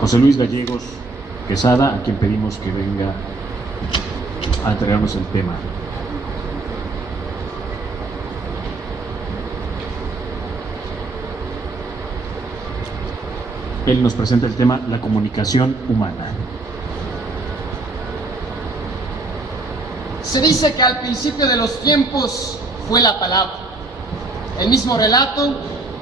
José Luis Gallegos Quesada, a quien pedimos que venga a entregarnos el tema. Él nos presenta el tema La comunicación humana. Se dice que al principio de los tiempos fue la palabra. El mismo relato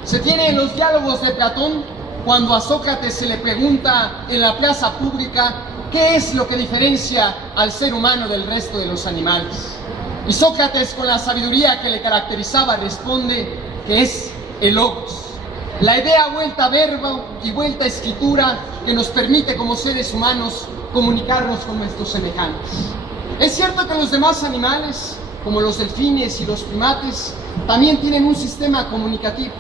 se tiene en los diálogos de Platón, cuando a Sócrates se le pregunta en la plaza pública qué es lo que diferencia al ser humano del resto de los animales. Y Sócrates, con la sabiduría que le caracterizaba, responde que es el logos, la idea vuelta a verbo y vuelta a escritura que nos permite como seres humanos comunicarnos con nuestros semejantes. Es cierto que los demás animales, como los delfines y los primates, también tienen un sistema comunicativo.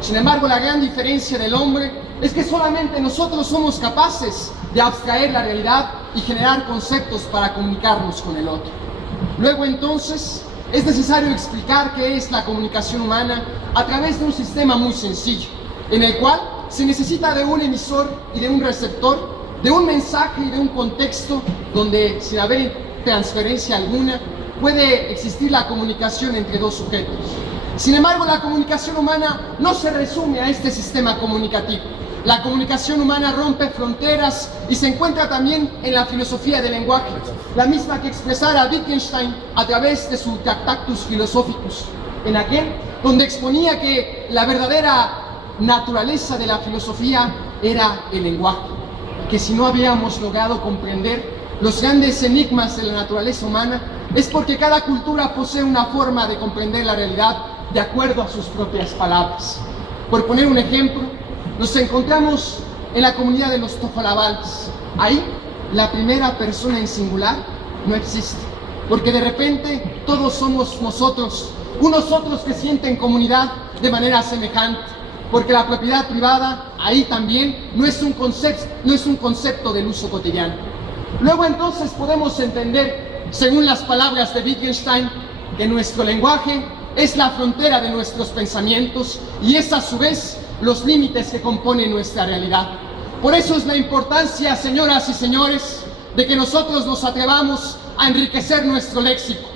Sin embargo, la gran diferencia del hombre es que solamente nosotros somos capaces de abstraer la realidad y generar conceptos para comunicarnos con el otro. Luego, entonces, es necesario explicar qué es la comunicación humana a través de un sistema muy sencillo, en el cual se necesita de un emisor y de un receptor, de un mensaje y de un contexto donde, sin haber transferencia alguna, puede existir la comunicación entre dos sujetos. Sin embargo, la comunicación humana no se resume a este sistema comunicativo. La comunicación humana rompe fronteras y se encuentra también en la filosofía del lenguaje, la misma que expresara Wittgenstein a través de su Tractatus Philosophicus, en aquel donde exponía que la verdadera naturaleza de la filosofía era el lenguaje, que si no habíamos logrado comprender los grandes enigmas de la naturaleza humana es porque cada cultura posee una forma de comprender la realidad de acuerdo a sus propias palabras. Por poner un ejemplo, nos encontramos en la comunidad de los tojolabales. Ahí, la primera persona en singular no existe, porque de repente todos somos nosotros, unos otros que sienten comunidad de manera semejante, porque la propiedad privada ahí también no es un concepto del uso cotidiano. Luego entonces podemos entender, según las palabras de Wittgenstein, que nuestro lenguaje es la frontera de nuestros pensamientos y es a su vez los límites que componen nuestra realidad. Por eso es la importancia, señoras y señores, de que nosotros nos atrevamos a enriquecer nuestro léxico,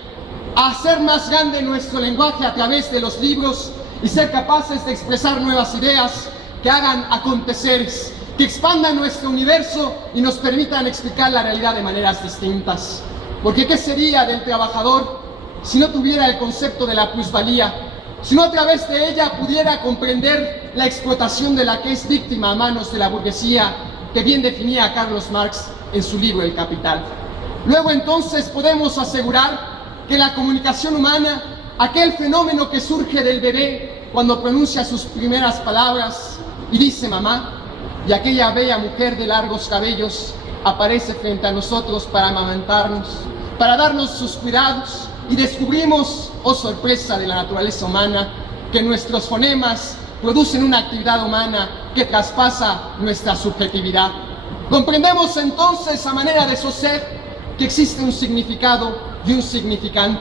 a hacer más grande nuestro lenguaje a través de los libros y ser capaces de expresar nuevas ideas que hagan aconteceres, que expandan nuestro universo y nos permitan explicar la realidad de maneras distintas. Porque ¿qué sería del trabajador si no tuviera el concepto de la plusvalía, si no a través de ella pudiera comprender la explotación de la que es víctima a manos de la burguesía, que bien definía Carlos Marx en su libro El Capital? Luego entonces podemos asegurar que la comunicación humana, aquel fenómeno que surge del bebé cuando pronuncia sus primeras palabras y dice mamá, y aquella bella mujer de largos cabellos aparece frente a nosotros para amamantarnos, para darnos sus cuidados, y descubrimos, oh sorpresa de la naturaleza humana, que nuestros fonemas producen una actividad humana que traspasa nuestra subjetividad. Comprendemos entonces, a manera de soser, que existe un significado y un significante,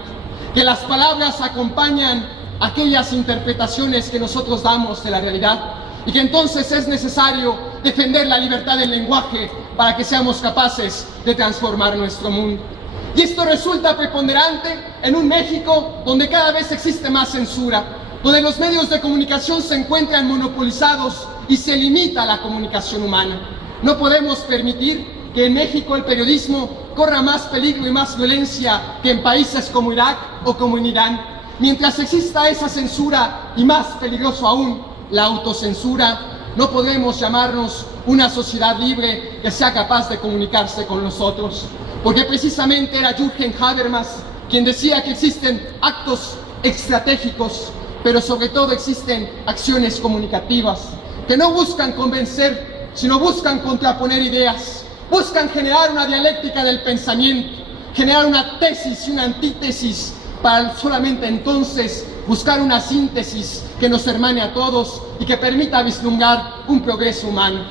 que las palabras acompañan aquellas interpretaciones que nosotros damos de la realidad, y que entonces es necesario defender la libertad del lenguaje para que seamos capaces de transformar nuestro mundo. Y esto resulta preponderante en un México donde cada vez existe más censura, donde los medios de comunicación se encuentran monopolizados y se limita la comunicación humana. No podemos permitir que en México el periodismo corra más peligro y más violencia que en países como Irak o como en Irán. Mientras exista esa censura y más peligroso aún, la autocensura, no podremos llamarnos una sociedad libre que sea capaz de comunicarse con nosotros. Porque precisamente era Jürgen Habermas quien decía que existen actos estratégicos, pero sobre todo existen acciones comunicativas, que no buscan convencer, sino buscan contraponer ideas, buscan generar una dialéctica del pensamiento, generar una tesis y una antítesis, para solamente entonces buscar una síntesis que nos hermane a todos y que permita vislumbrar un progreso humano.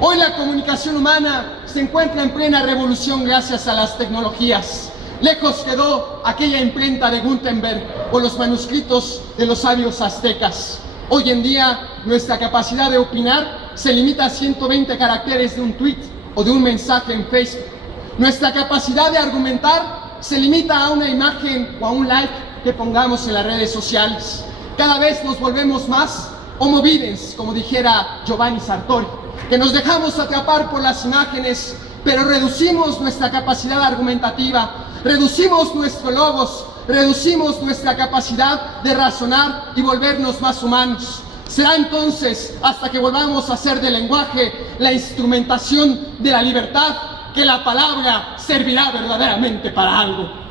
Hoy la comunicación humana se encuentra en plena revolución gracias a las tecnologías. Lejos quedó aquella imprenta de Gutenberg o los manuscritos de los sabios aztecas. Hoy en día nuestra capacidad de opinar se limita a 120 caracteres de un tweet o de un mensaje en Facebook. Nuestra capacidad de argumentar se limita a una imagen o a un like que pongamos en las redes sociales. Cada vez nos volvemos más homo videns, como dijera Giovanni Sartori, que nos dejamos atrapar por las imágenes, pero reducimos nuestra capacidad argumentativa, reducimos nuestros logos, reducimos nuestra capacidad de razonar y volvernos más humanos. Será entonces, hasta que volvamos a hacer del lenguaje la instrumentación de la libertad, que la palabra servirá verdaderamente para algo.